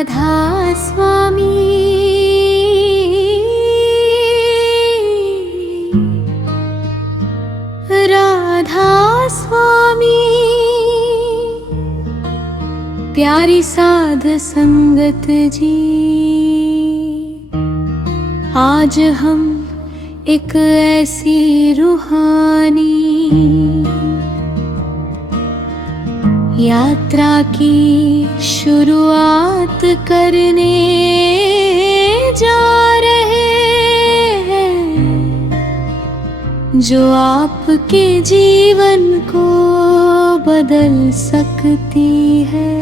राधा स्वामी राधा स्वामी प्यारी साध संगत जी, आज हम एक ऐसी रूहानी यात्रा की शुरुआत करने जा रहे हैं, जो आपके जीवन को बदल सकती है।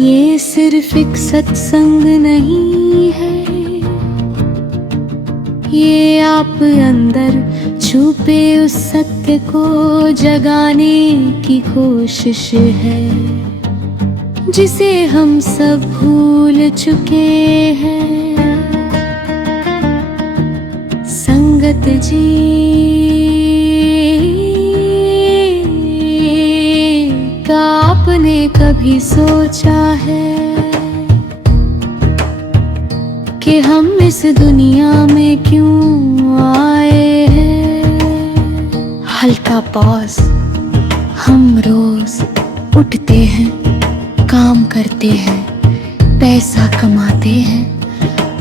ये सिर्फ एक सत्संग नहीं है, ये आप अंदर छुपे उस सत्य को जगाने की कोशिश है, जिसे हम सब भूल चुके हैं। संगत जी, क्या आपने कभी सोचा है कि हम इस दुनिया में क्यों आए हैं? हल्का पॉज। हम रोज उठते हैं, काम करते हैं, पैसा कमाते हैं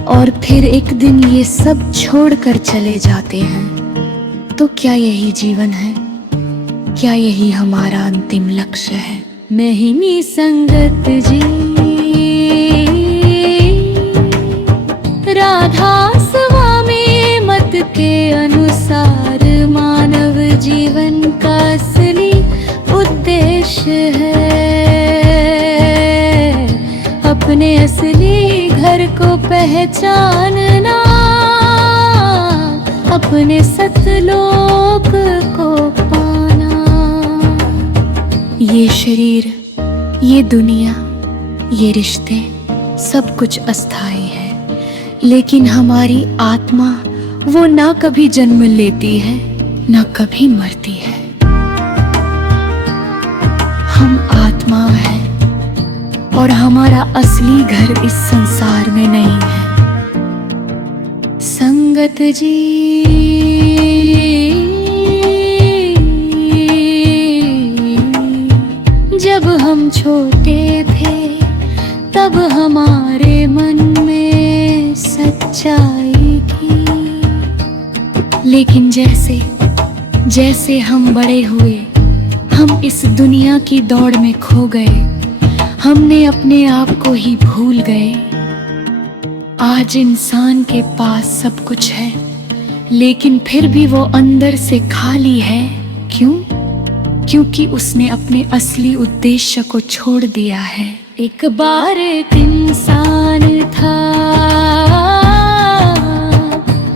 और फिर एक दिन ये सब छोड़कर चले जाते हैं। तो क्या यही जीवन है? क्या यही हमारा अंतिम लक्ष्य है? मोहिनी संगत जी, राधा स्वामी मत के अनुसार मानव जीवन का असली उद्देश्य है अपने असली घर को पहचानना, अपने सतलोक को पाना। ये शरीर, ये दुनिया, ये रिश्ते सब कुछ अस्थाई है, लेकिन हमारी आत्मा वो ना कभी जन्म लेती है, ना कभी मरती है। हम आत्मा हैं और हमारा असली घर इस संसार में नहीं है। संगत जी, जब हम छोटे थे तब हमारे मन में सच्चाई थी, लेकिन जैसे जैसे हम बड़े हुए, हम इस दुनिया की दौड़ में खो गए, हमने अपने आप को ही भूल गए। आज इंसान के पास सब कुछ है, लेकिन फिर भी वो अंदर से खाली है। क्यों? क्योंकि उसने अपने असली उद्देश्य को छोड़ दिया है। एक बार एक इंसान था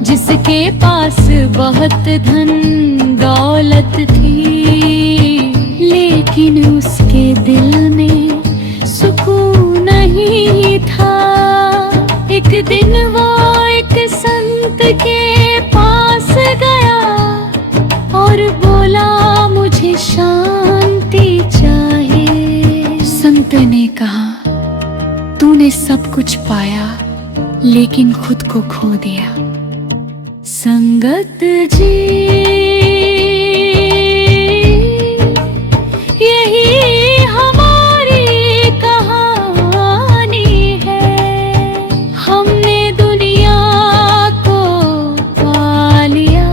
जिसके पास बहुत धन दौलत थी, लेकिन उसके दिल में सुकून नहीं था। एक दिन वो एक संत के पास गया और बोला, मुझे शांति चाहिए। संत ने कहा, तूने सब कुछ पाया लेकिन खुद को खो दिया। संगत जी, यही हमारी कहानी है। हमने दुनिया को पा लिया,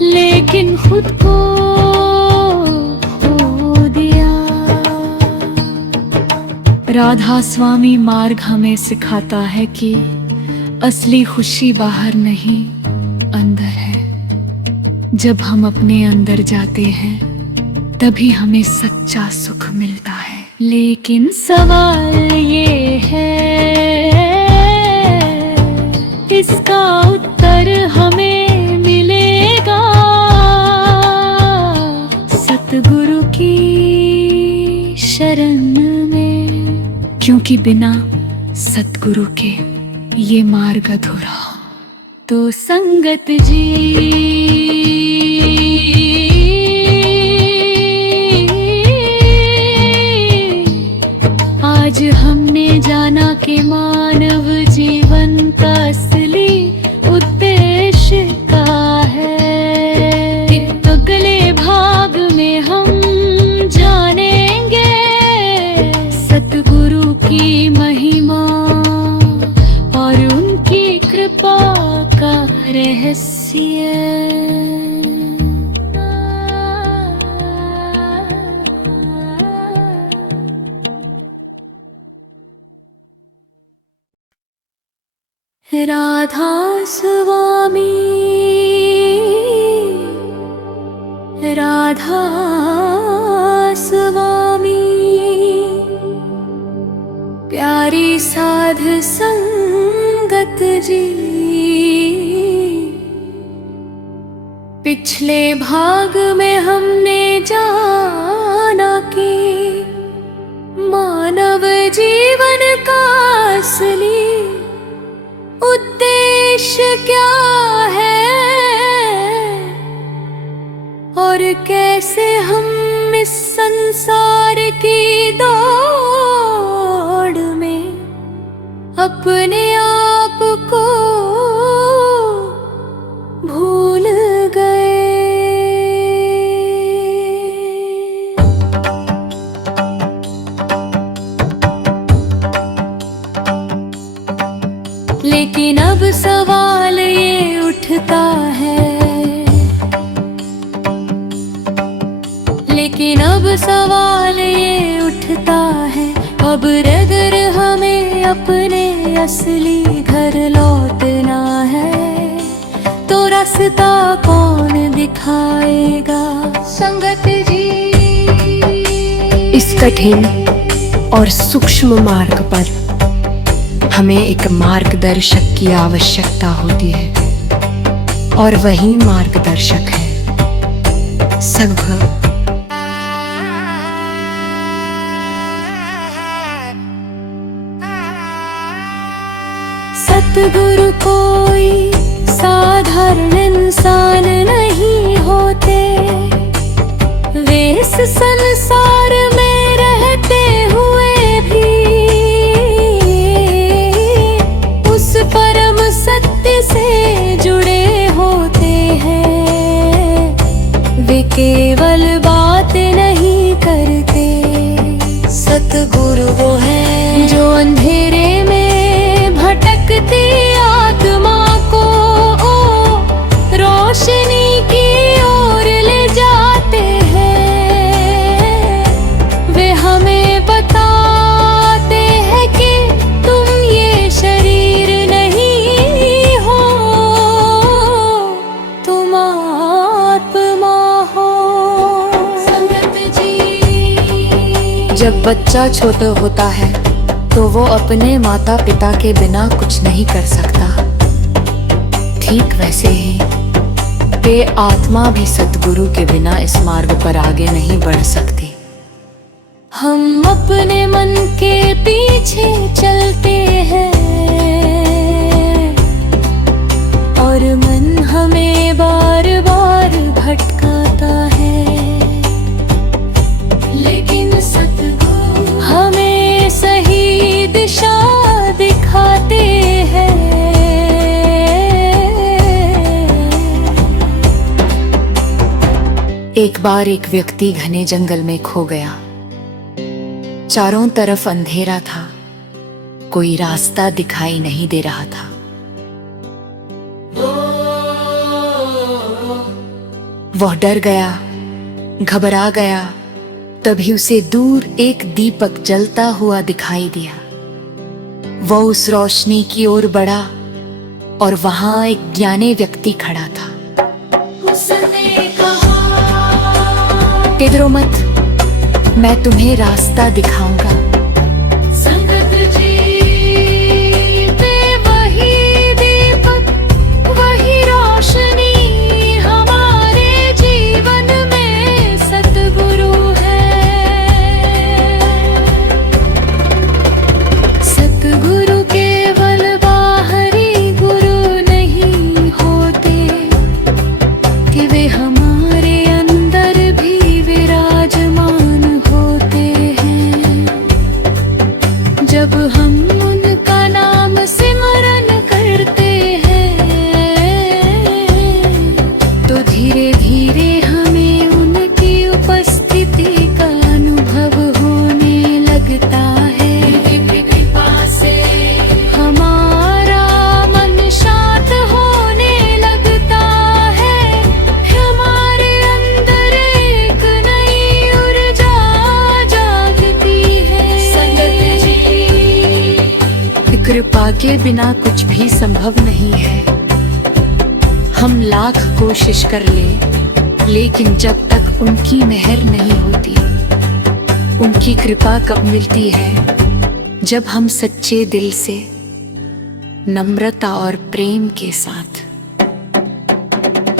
लेकिन खुद को खो दिया। राधा स्वामी मार्ग हमें सिखाता है कि असली खुशी बाहर नहीं, अंदर है। जब हम अपने अंदर जाते हैं तभी हमें सच्चा सुख मिलता है। लेकिन सवाल ये है, इसका उत्तर हमें मिलेगा सतगुरु की शरण में, क्योंकि बिना सतगुरु के ये मार्ग अधूरा। तो संगत जी, में हम जानेंगे सतगुरु की महिमा और उनकी कृपा का रहस्य। राधा स्वामी, राधा स्वामी, प्यारी साध संगत जी। पिछले भाग में हमने जाना कि मानव जीवन का असली उद्देश्य क्या है और कैसे हम इस संसार की दौड़ में अपने आप को भूल गए। लेकिन अब सवाल ये उठता है, लेकिन अब सवाल ये उठता है, अब अगर हमें अपने असली घर लौटना है तो रास्ता कौन दिखाएगा संगत जी। इस कठिन और सूक्ष्म मार्ग पर हमें एक मार्गदर्शक की आवश्यकता होती है और वही मार्गदर्शक है सद्गुरु। सतगुरु कोई साधारण इंसान नहीं होते, वे इस संसार में रहते हुए भी उस परम सत्य से जुड़े होते हैं। वे केवल बात नहीं करते, सतगुरु वो है जो अंधेरे में भटकती आत्मा को रोशनी की ओर ले जाते हैं। वे हमें बताते हैं कि तुम ये शरीर नहीं हो, तुम आत्मा हो संगत जी। जब बच्चा छोटा होता है तो वो अपने माता पिता के बिना कुछ नहीं कर सकता, ठीक वैसे ही वे आत्मा भी सतगुरु के बिना इस मार्ग पर आगे नहीं बढ़ सकती। हम अपने मन के पीछे चलते हैं और मन हमें बार बार भटकाता है, लेकिन सतगुरु हमें सही दिशा दिखाते हैं। एक बार एक व्यक्ति घने जंगल में खो गया। चारों तरफ अंधेरा था, कोई रास्ता दिखाई नहीं दे रहा था। वह डर गया, घबरा गया। तभी उसे दूर एक दीपक जलता हुआ दिखाई दिया। वह उस रोशनी की ओर बढ़ा और वहां एक ज्ञानी व्यक्ति खड़ा था। उसने कहा, किधरो मत, मैं तुम्हें रास्ता दिखाऊंगा। संगत जी, वे वही दीपक, वही रोशनी हमारे जीवन में सतगुरु है। सतगुरु केवल बाहरी गुरु नहीं होते, कि वे हमारे अंदर भी विराजमान होते हैं। जब हम उनका नाम सिमरन करते हैं तो धीरे धीरे हमें उनकी उनके बिना कुछ भी संभव नहीं है। हम लाख कोशिश कर ले, लेकिन जब तक उनकी मेहर नहीं होती। उनकी कृपा कब मिलती है? जब हम सच्चे दिल से, नम्रता और प्रेम के साथ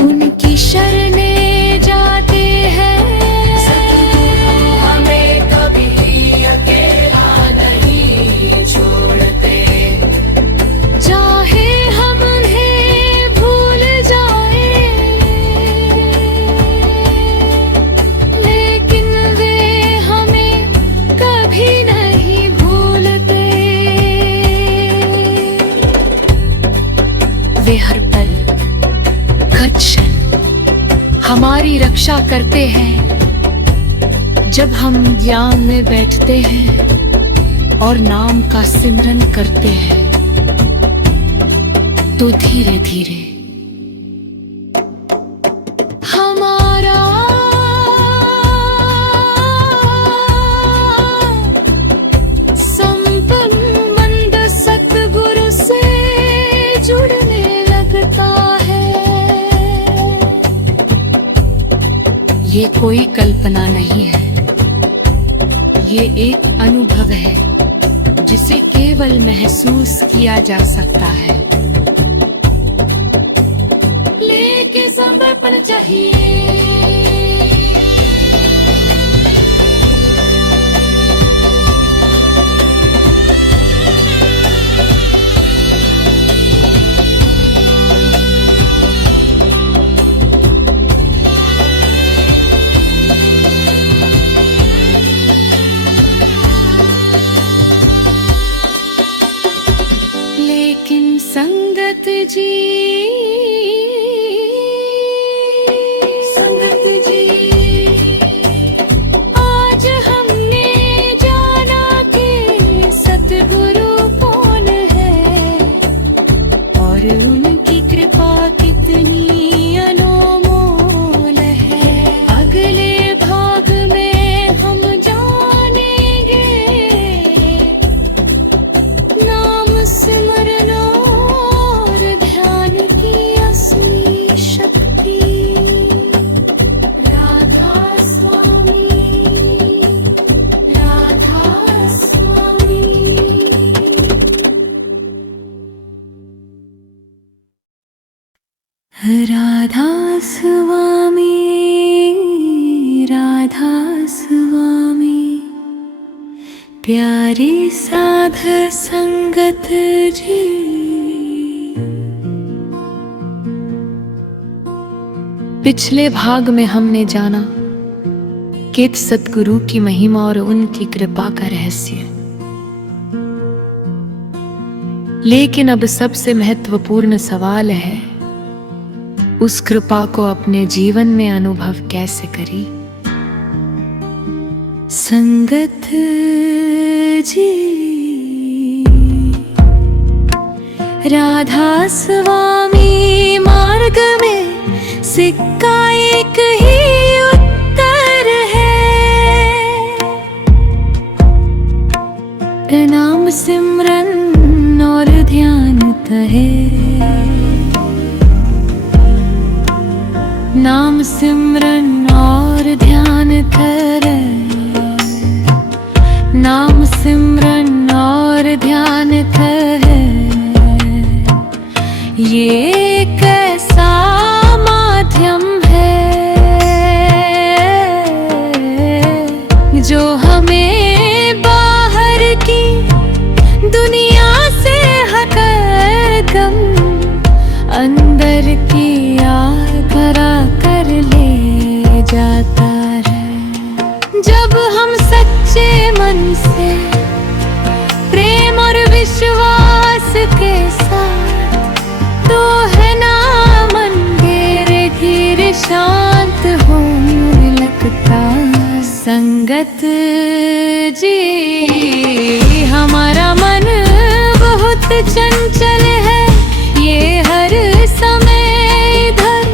उनकी शरणें जाते हैं। हमें कभी अकेला नहीं छोड़ते, चाहे हम उन्हें भूल जाए, लेकिन वे हमें कभी नहीं भूलते। वे हर पल हर क्षण हमारी रक्षा करते हैं। जब हम ध्यान में बैठते हैं और नाम का सिमरन करते हैं, तो धीरे धीरे हमारा संबंध सतगुरु से जुड़ने लगता है। ये कोई कल्पना नहीं है, ये एक अनुभव है जिसे केवल महसूस किया जा सकता है। लेकिन समर्पण चाहिए। लेकिन संगत जी, संगत जी, आज हमने जाना कि सतगुरु कौन है और उनकी कृपा कितनी अनमोल है। अगले भाग में हम जानेंगे नाम सिमरन और ध्यान की असली शक्ति। राधा स्वामी, राधा स्वामी। राधा स्वामी, राधा स्वामी, प्यारी साध संगत जी। पिछले भाग में हमने जाना कि सतगुरु की महिमा और उनकी कृपा का रहस्य, लेकिन अब सबसे महत्वपूर्ण सवाल है, उस कृपा को अपने जीवन में अनुभव कैसे करें? संगत जी, राधा स्वामी मार्ग में सिक्का एक ही उत्तर है। नाम सिमरन और ध्यान है। नाम सिमरन और ध्यान करे, नाम सिमरन और ध्यान करे। ये एक ऐसा माध्यम है जो हमें बाहर की दुनिया से हरदम अंदर की याद करा कर ले जाता है। जब हम सच्चे मन से प्रेम और विश्वास के साथ, तो है ना मन धीरे धीरे शांत होने लगता। संगत जी, हमारा मन बहुत चंचल है, ये हर समय इधर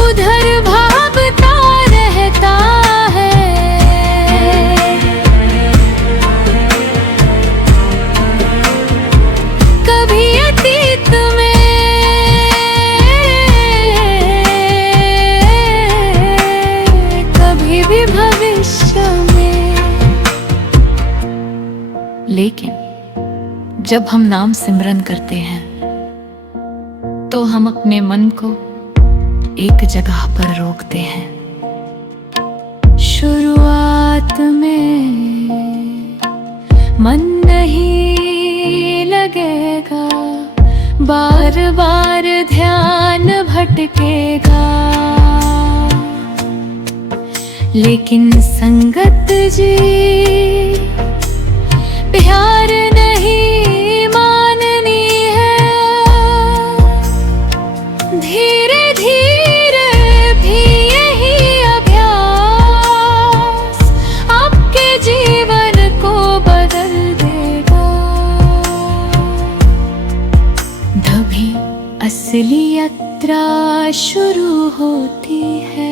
उधर भागता रहता है। कभी लेकिन जब हम नाम सिमरन करते हैं तो हम अपने मन को एक जगह पर रोकते हैं। शुरुआत में मन नहीं लगेगा, बार बार ध्यान भटकेगा, लेकिन संगत जी प्यार नहीं माननी है। धीरे धीरे भी यही अभ्यास आपके जीवन को बदल देगा। तभी असली यात्रा शुरू होती है।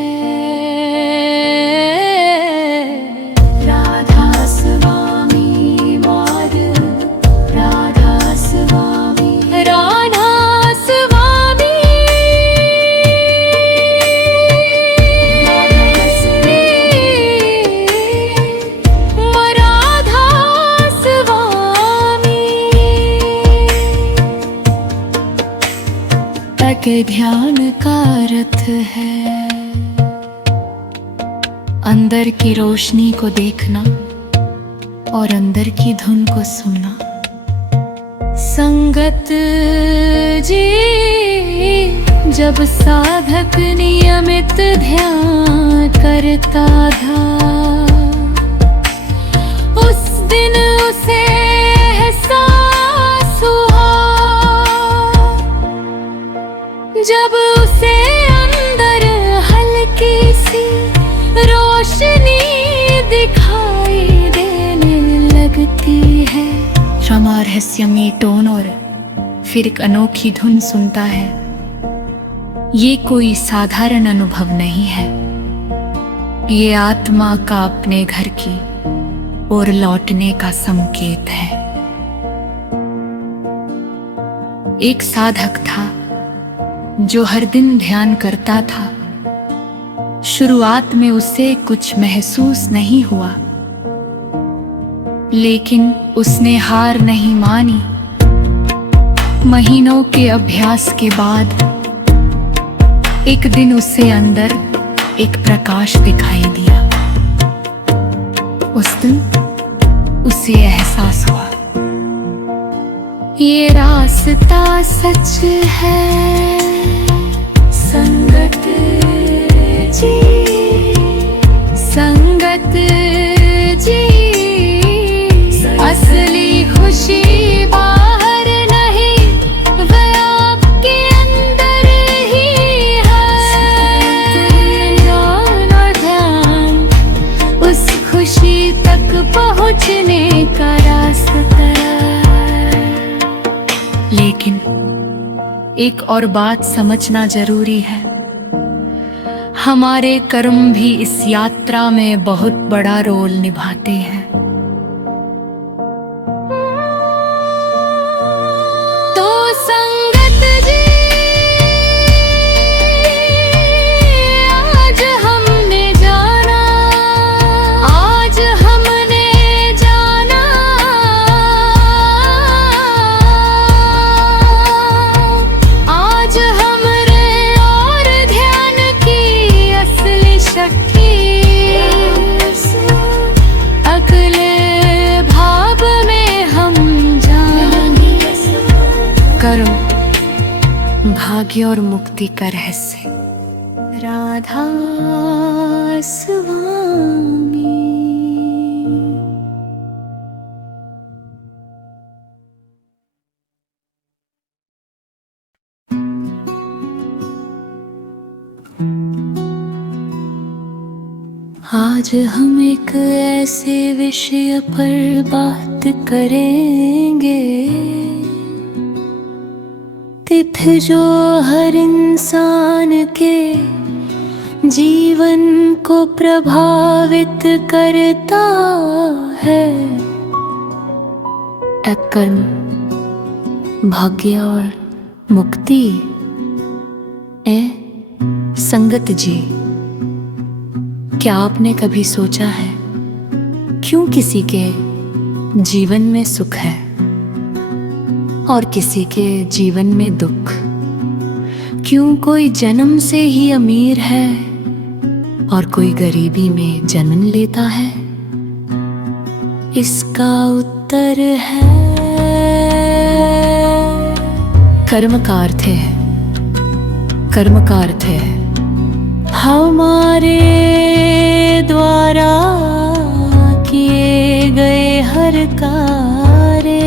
के ध्यान का अर्थ है अंदर की रोशनी को देखना और अंदर की धुन को सुनना। संगत जी जब साधक नियमित ध्यान करता था, उस दिन उसे एहसास हुआ जब उसे अंदर हल्की सी रोशनी दिखाई देने लगती है। क्षमा रहस्यमयी टोन और फिर एक अनोखी धुन सुनता है। ये कोई साधारण अनुभव नहीं है, ये आत्मा का अपने घर की ओर लौटने का संकेत है। एक साधक था जो हर दिन ध्यान करता था। शुरुआत में उसे कुछ महसूस नहीं हुआ, लेकिन उसने हार नहीं मानी। महीनों के अभ्यास के बाद एक दिन उसे अंदर एक प्रकाश दिखाई दिया। उस दिन उसे एहसास हुआ, ये रास्ता सच है। संगत जी, संगत जी, असली खुशी बाहर नहीं, वह आपके अंदर ही है। ज्ञान और ध्यान उस खुशी तक पहुंचने का रास्ता। लेकिन एक और बात समझना जरूरी है, हमारे कर्म भी इस यात्रा में बहुत बड़ा रोल निभाते हैं। तो संगत जी आज हमने जाना, आज हमने जाना आज हमरे और ध्यान की असली शक्ति। अगले भाव में हम जानेंगे कर्म, भाग्य और मुक्ति का रहस्य। राधा स्वामी। आज हम एक ऐसे विषय पर बात करेंगे, तिथि जो हर इंसान के जीवन को प्रभावित करता है। कर्म, भाग्य और मुक्ति। संगत जी, क्या आपने कभी सोचा है क्यों किसी के जीवन में सुख है और किसी के जीवन में दुख। क्यों कोई जन्म से ही अमीर है और कोई गरीबी में जन्म लेता है? इसका उत्तर है कर्म का अर्थ है, कर्म का अर्थ है हमारे द्वारा किए गए हर कार्य।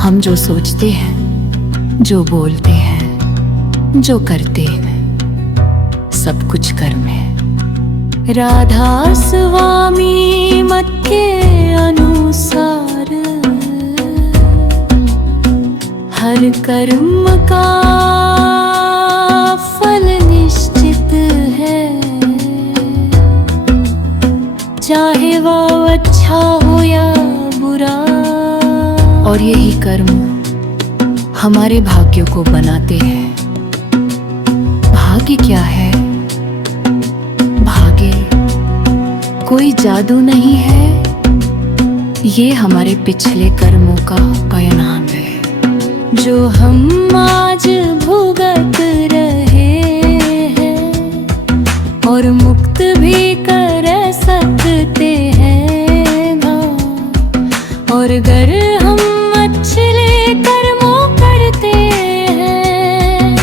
हम जो सोचते हैं, जो बोलते हैं, जो करते हैं, सब कुछ कर्म है। राधा स्वामी मत के अनुसार हर कर्म का फल निश्चित है, चाहे वह अच्छा हो या बुरा। और यही कर्म हमारे भाग्यों को बनाते हैं। भाग्य क्या है? भाग्य कोई जादू नहीं है, ये हमारे पिछले कर्मों का परिणाम है जो हम आज भुगत रहे हैं और मुक्त भी कर सकते हैं ना। और अगर हम अच्छे कर्मों करते हैं।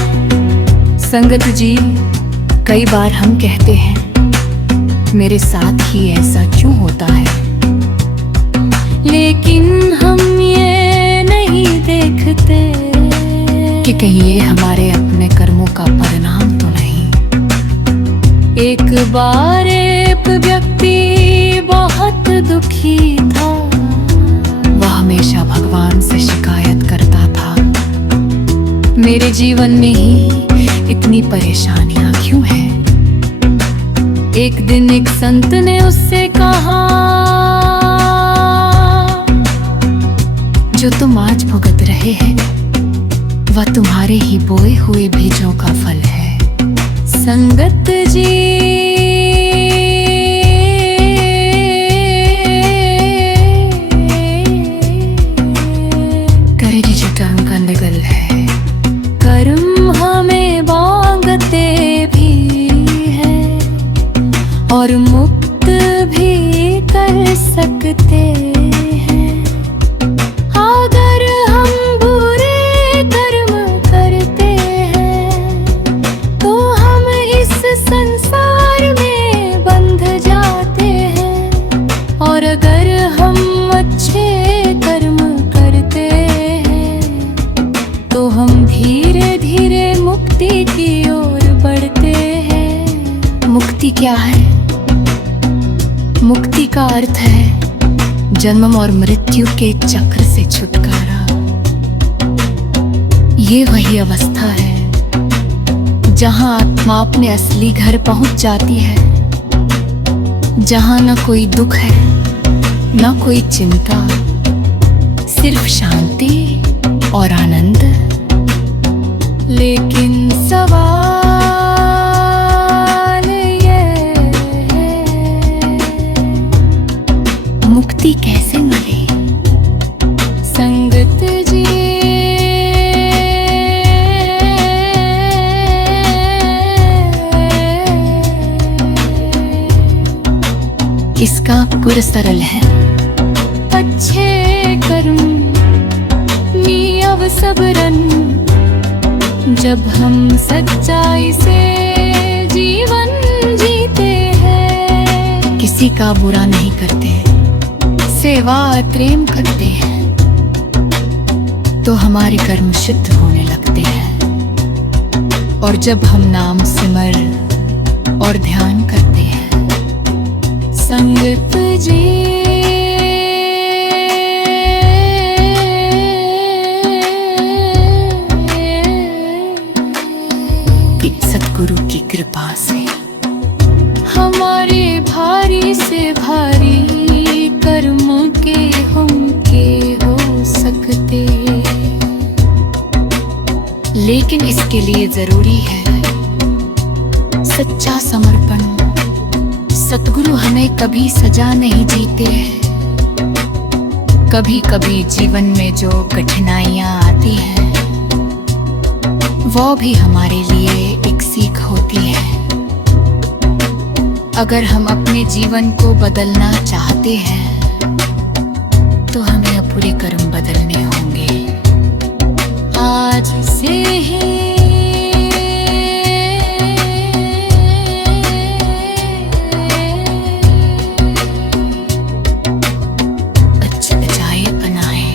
संगत जी, कई बार हम कहते हैं मेरे साथ ही ऐसा क्यों होता है, लेकिन हम ये नहीं देखते कि कहीं ये हमारे अपने कर्मों का परिणाम तो नहीं। एक बार एक व्यक्ति बहुत दुखी था, वह हमेशा भगवान से शिकायत करता था, मेरे जीवन में ही इतनी परेशानियां क्यों हैं। एक दिन एक संत ने उससे कहा, जो तुम आज भुगत रहे हैं वह तुम्हारे ही बोए हुए बीजों का फल है। संगत जी, करे जी कर्म का निगल है। कर्म हमें बांधते भी है और मुक्त भी कर सकते हैं। अगर हम बुरे कर्म करते हैं तो हम इस संसार में बंध जाते हैं, और अगर हम अच्छे कर्म करते हैं तो हम धीरे धीरे मुक्ति की ओर बढ़ते हैं। मुक्ति क्या है? मुक्ति का अर्थ है जन्म और मृत्यु के चक्र से छुटकारा। ये वही अवस्था है जहां आत्मा अपने असली घर पहुंच जाती है, जहां न कोई दुख है न कोई चिंता, सिर्फ शांति और आनंद। लेकिन सवाल मुक्ति कैसे मिले? संगत जी, इसका पूरा सरल है। अच्छे कर्म नियम सबरन, जब हम सच्चाई से जीवन जीते हैं, किसी का बुरा नहीं करते, सेवा प्रेम करते हैं, तो हमारे कर्म शुद्ध होने लगते हैं। और जब हम नाम सिमर और ध्यान करते हैं, संगत जी, सतगुरु की कृपा से हमारे भारी से भारी कर्म के हम के हो सकते, लेकिन इसके लिए जरूरी है सच्चा समर्पण, सतगुरु हमें कभी सजा नहीं जीते हैं। कभी कभी जीवन में जो कठिनाइयां आती हैं वो भी हमारे लिए एक सीख होती है। अगर हम अपने जीवन को बदलना चाहते हैं तो हमें अपने कर्म बदलने होंगे। आज से ही अच्छाई बनाए,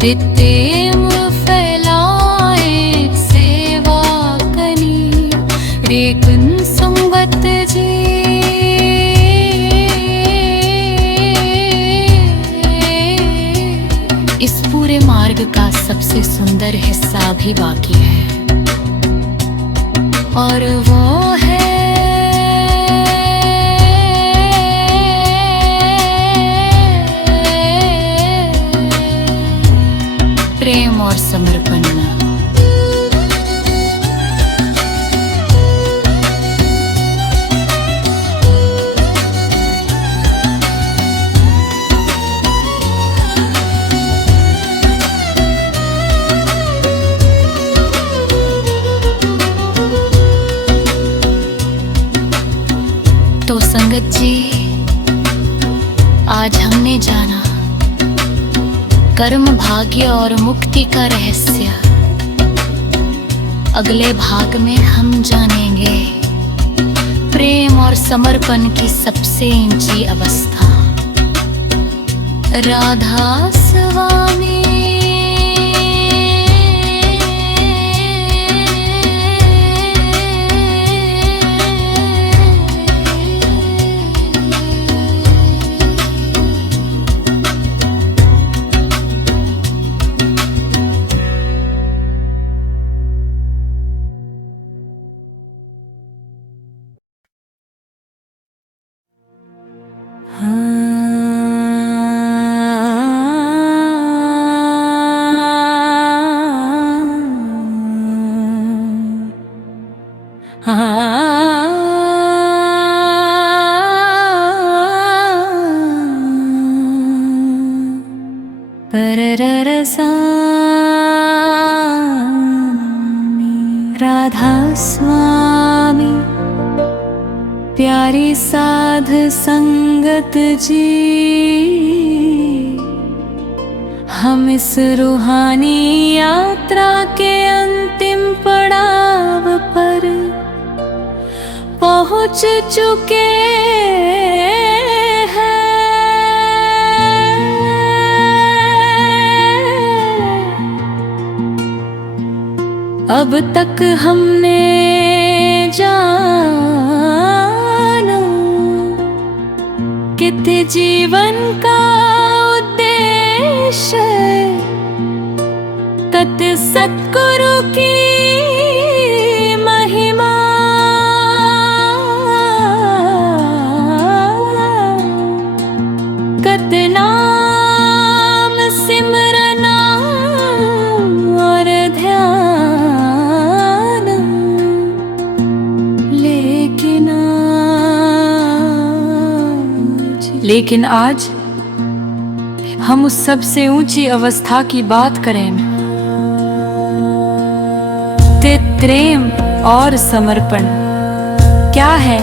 प्रेम फैलाए, सेवा करी रेकन संगत जी। इस पूरे मार्ग का सबसे सुंदर हिस्सा भी बाकी है और वो है प्रेम और समर्पण। तो संगत जी, आज हमने जाना कर्म, भाग्य और मुक्ति का रहस्य। अगले भाग में हम जानेंगे प्रेम और समर्पण की सबसे ऊंची अवस्था। राधा स्वामी। राधा स्वामी, प्यारी साध संगत जी, हम इस रूहानी यात्रा के अंतिम पड़ाव पर पहुंच चुके हैं। अब तक हमने जाना कित जीवन का उद्देश्य, तत् सतगुरु की महिमा। कत नाम सिमरना और ध्यान, लेकिन आज हम उस सबसे ऊंची अवस्था की बात करें, प्रेम और समर्पण क्या है।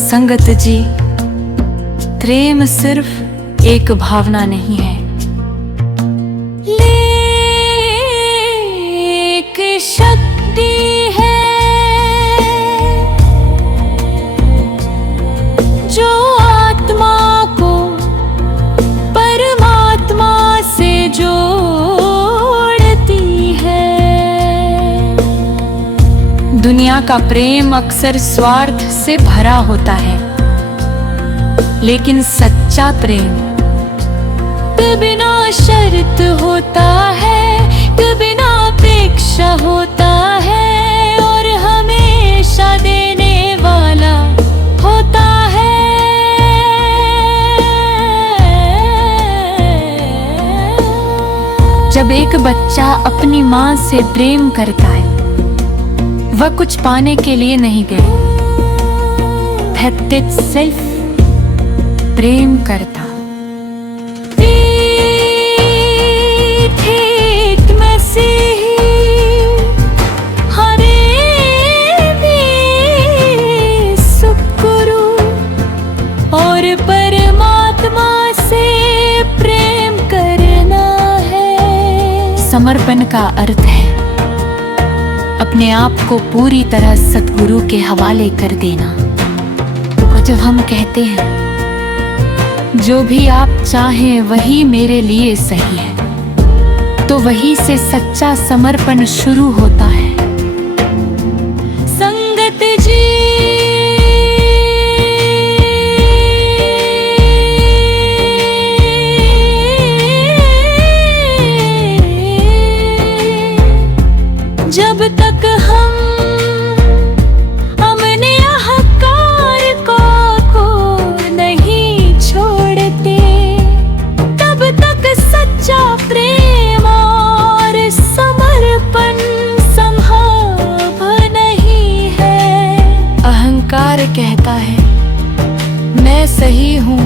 संगत जी, प्रेम सिर्फ एक भावना नहीं है, एक शक्ति है जो आत्मा को परमात्मा से जोड़ती है। दुनिया का प्रेम अक्सर स्वार्थ से भरा होता है, लेकिन सच्चा प्रेम बिना शर्त होता है, बिना अपेक्षा होता है और हमेशा देने वाला होता है। जब एक बच्चा अपनी माँ से प्रेम करता है, वह कुछ पाने के लिए नहीं गए, हॅप्टेट सेल्फ प्रेम करता थेट मसीही हरे भी सुकुरु और परमात्मा से प्रेम करना है। समर्पण का अर्थ है अपने आप को पूरी तरह सद्गुरु के हवाले कर देना। और जब हम कहते हैं जो भी आप चाहें वही मेरे लिए सही है, तो वही से सच्चा समर्पण शुरू होता है। संगत जी जब तक हम अपने अहंकार को नहीं छोड़ते, तब तक सच्चा प्रेम और समर्पण संभव नहीं है। अहंकार कहता है मैं सही हूँ,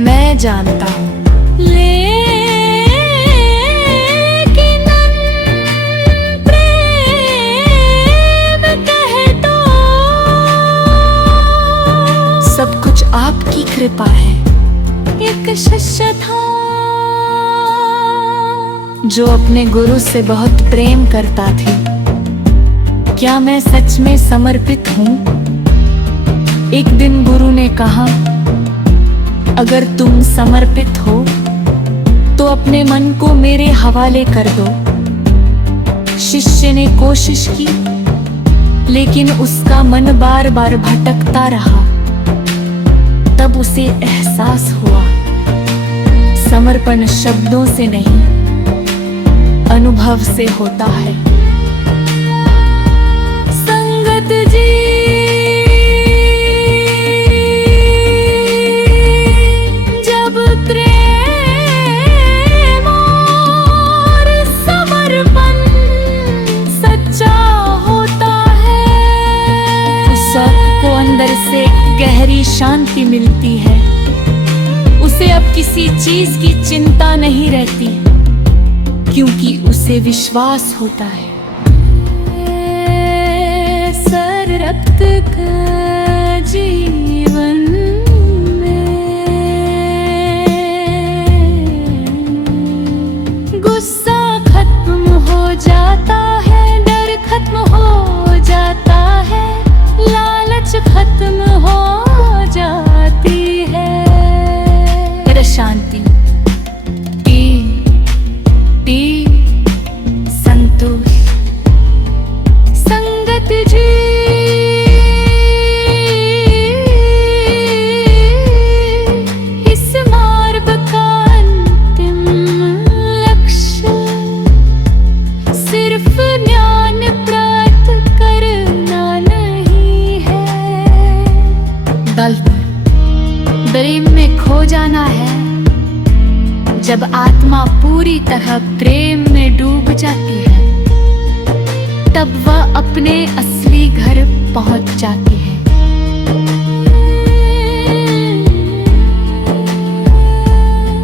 मैं जानता हूँ, सब कुछ आपकी कृपा है। एक शिष्य था जो अपने गुरु से बहुत प्रेम करता था। क्या मैं सच में समर्पित हूँ? एक दिन गुरु ने कहा, अगर तुम समर्पित हो तो अपने मन को मेरे हवाले कर दो। शिष्य ने कोशिश की, लेकिन उसका मन बार बार भटकता रहा। तब उसे एहसास हुआ समर्पण शब्दों से नहीं, अनुभव से होता है। संगत जी जब प्रेम और समर्पण सच्चा होता है, उस को अंदर से गहरी शांति मिलती है। उसे अब किसी चीज की चिंता नहीं रहती, क्योंकि उसे विश्वास होता है सर रक्त का जीवन में गुस्सा खत्म हो जाता है, डर खत्म हो जाता है, लालच खत्म हो जाती है। शांति संतोष। संगत जी इस मार्ग का अंतिम लक्ष्य सिर्फ ज्ञान प्राप्त करना नहीं है, बल्कि प्रेम में खो जाना है। जब आत्मा पूरी तरह प्रेम में डूब जाती है, तब वह अपने असली घर पहुंच जाती है।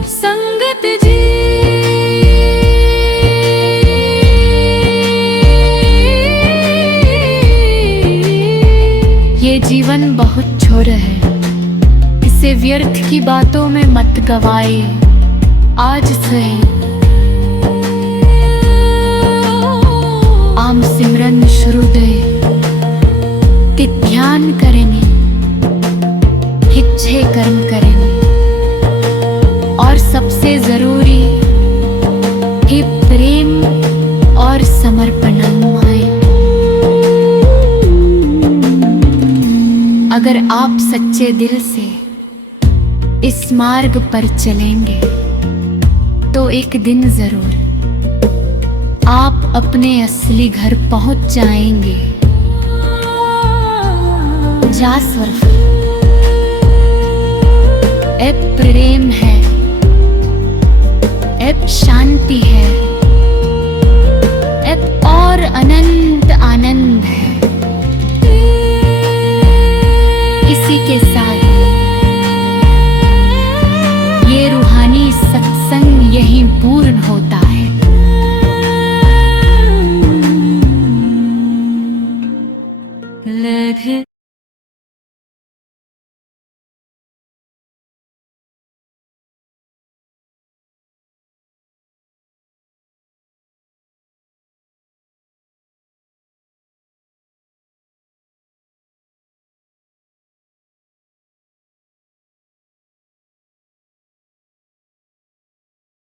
संगत जी ये जीवन बहुत छोटा है, इसे व्यर्थ की बातों में मत गवाए। आज से आम सिमरन शुरू दे कि ध्यान करेंगे, हिच्छे कर्म करेंगे, और सबसे जरूरी ही प्रेम और समर्पण है। अगर आप सच्चे दिल से इस मार्ग पर चलेंगे तो एक दिन जरूर आप अपने असली घर पहुंच जाएंगे। जा स्वर्ग अब प्रेम है, अब शांति है, अब और अनंत आनंद है। इस इसी के साथ ये रूहानी सत्संग यहीं पूर्ण होता है।